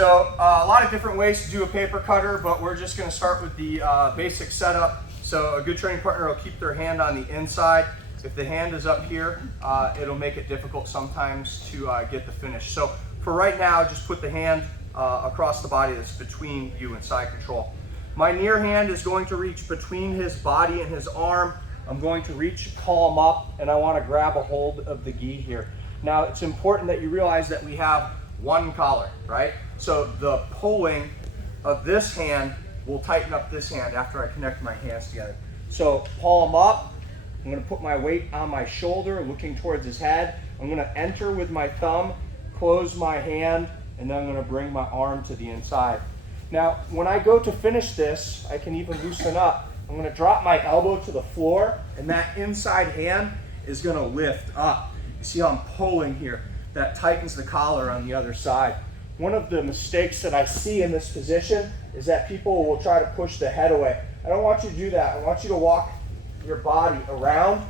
So a lot of different ways to do a paper cutter, but we're just going to start with the basic setup. So a good training partner will keep their hand on the inside. If the hand is up here, it'll make it difficult sometimes to get the finish. So for right now, just put the hand across the body that's between you and side control. My near hand is going to reach between his body and his arm. I'm going to reach, palm up, and I want to grab a hold of the gi here. Now it's important that you realize that we have one collar, right? So the pulling of this hand will tighten up this hand after I connect my hands together. So palm up, I'm going to put my weight on my shoulder, looking towards his head. I'm going to enter with my thumb, close my hand, and then I'm going to bring my arm to the inside. Now, when I go to finish this, I can even loosen up. I'm going to drop my elbow to the floor, and that inside hand is going to lift up. You see how I'm pulling here? That tightens the collar on the other side. One of the mistakes that I see in this position is that people will try to push the head away. I don't want you to do that. I want you to walk your body around,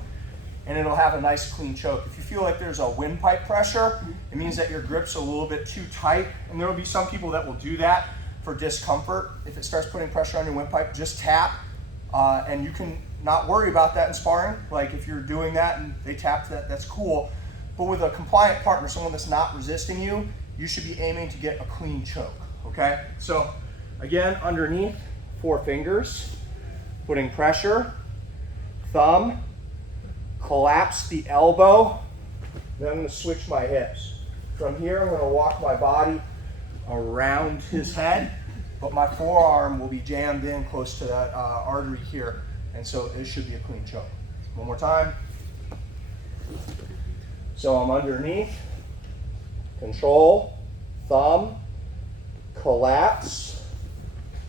and it'll have a nice clean choke. If you feel like there's a windpipe pressure, it means that your grip's a little bit too tight, and there will be some people that will do that for discomfort. If it starts putting pressure on your windpipe, just tap, and you can not worry about that in sparring. Like if you're doing that and they tap that, that's cool. But with a compliant partner, someone that's not resisting you, you should be aiming to get a clean choke, okay? So again, underneath, 4 fingers, putting pressure, thumb, collapse the elbow, then I'm going to switch my hips. From here, I'm going to walk my body around his head, but my forearm will be jammed in close to that artery here, and so it should be a clean choke. One more time. So I'm underneath, control, thumb, collapse,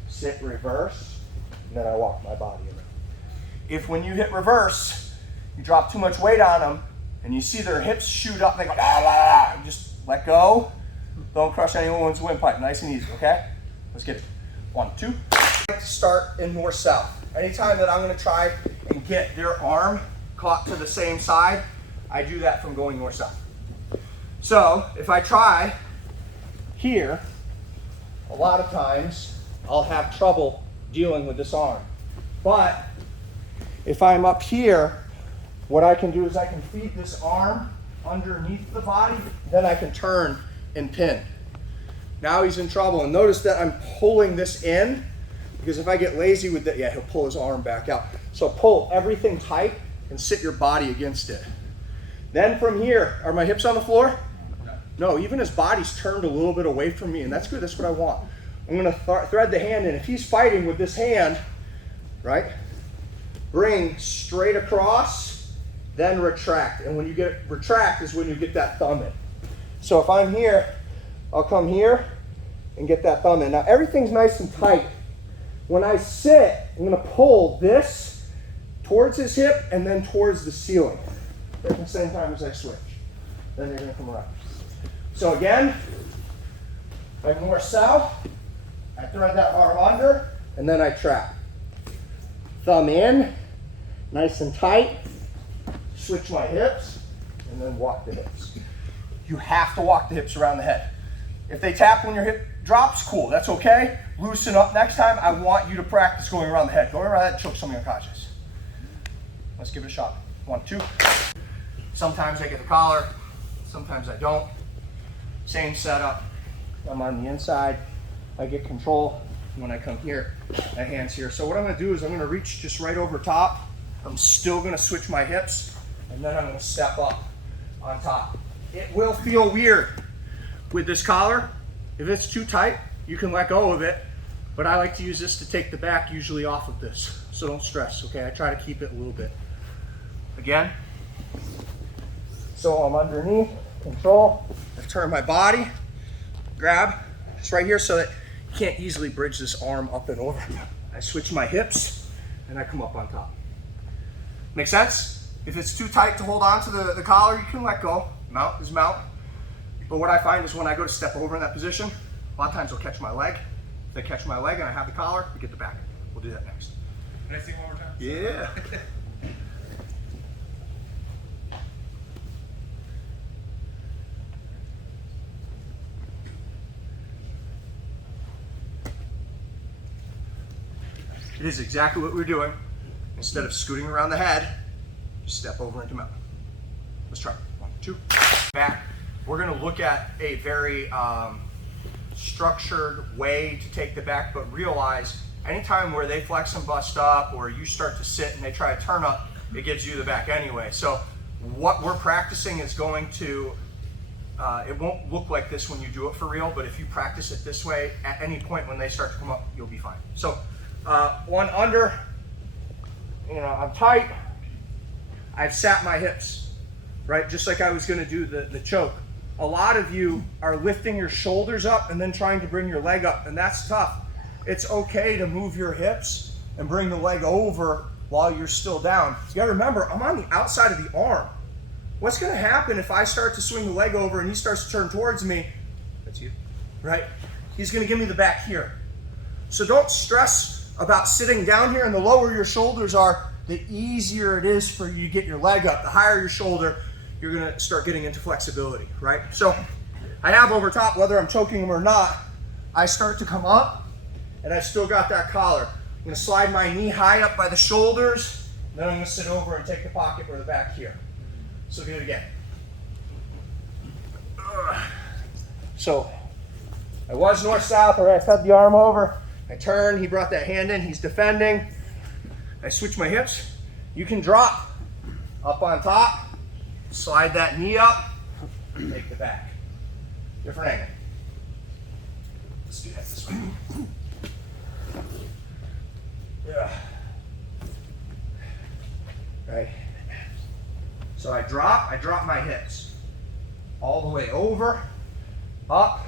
sit reverse, and then I walk my body around. If when you hit reverse, you drop too much weight on them, and you see their hips shoot up, they go, ah, ah, ah, just let go. Don't crush anyone's windpipe, nice and easy, okay? Let's get it. 1, 2. I like to start in north-south. Anytime that I'm gonna try and get their arm caught to the same side, I do that from going north-south. So if I try here, a lot of times I'll have trouble dealing with this arm. But if I'm up here, what I can do is I can feed this arm underneath the body, then I can turn and pin. Now he's in trouble, and notice that I'm pulling this in, because if I get lazy with that, yeah, he'll pull his arm back out. So pull everything tight and sit your body against it. Then from here, are my hips on the floor? No, even his body's turned a little bit away from me, and that's good, that's what I want. I'm gonna thread the hand in. If he's fighting with this hand, right, bring straight across, then retract. And when you get retract is when you get that thumb in. So if I'm here, I'll come here and get that thumb in. Now everything's nice and tight. When I sit, I'm gonna pull this towards his hip and then towards the ceiling at the same time as I switch. Then you're gonna come around. So again, I'm north-south, I thread that arm under, and then I trap. Thumb in, nice and tight, switch my hips, and then walk the hips. You have to walk the hips around the head. If they tap when your hip drops, cool, that's okay. Loosen up next time. I want you to practice going around the head. Going around the head chokes somebody unconscious. Let's give it a shot. 1, 2. Sometimes I get the collar, sometimes I don't. Same setup. I'm on the inside. I get control. When I come here, my hand's here. So what I'm gonna do is I'm gonna reach just right over top. I'm still gonna switch my hips, and then I'm gonna step up on top. It will feel weird with this collar. If it's too tight, you can let go of it, but I like to use this to take the back usually off of this. So don't stress, okay? I try to keep it a little bit. Again. So I'm underneath, control. I turn my body, grab, just right here so that you can't easily bridge this arm up and over. I switch my hips and I come up on top. Make sense? If it's too tight to hold on to the collar, you can let go. Mount is mount. But what I find is when I go to step over in that position, a lot of times they'll catch my leg. If they catch my leg and I have the collar, we get the back. We'll do that next. Can I see one more time? Yeah. It is exactly what we're doing. Instead of scooting around the head, just step over into mountain. Let's try it. 1, 2. Back. We're going to look at a very structured way to take the back, but realize anytime where they flex and bust up or you start to sit and they try to turn up, it gives you the back anyway. So what we're practicing is going to, it won't look like this when you do it for real, but if you practice it this way, at any point when they start to come up, you'll be fine. So one under, I'm tight. I've sat my hips, right? Just like I was gonna do the choke. A lot of you are lifting your shoulders up and then trying to bring your leg up, and that's tough. It's okay to move your hips and bring the leg over while you're still down. You gotta remember, I'm on the outside of the arm. What's gonna happen if I start to swing the leg over and he starts to turn towards me? That's you, right? He's gonna give me the back here. So don't stress about sitting down here, and the lower your shoulders are, the easier it is for you to get your leg up. The higher your shoulder, you're gonna start getting into flexibility, right? So I have over top, whether I'm choking them or not, I start to come up and I've still got that collar. I'm gonna slide my knee high up by the shoulders, then I'm gonna sit over and take the pocket or the back here. So do it again. So I was north-south, or I fed the arm over, I turn, he brought that hand in, he's defending. I switch my hips. You can drop up on top, slide that knee up, take the back. Different angle. Let's do that this way. Yeah. Right. So I drop my hips all the way over, up.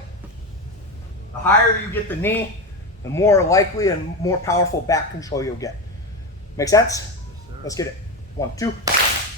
The higher you get the knee, the more likely and more powerful back control you'll get. Make sense? Yes, let's get it. 1, 2.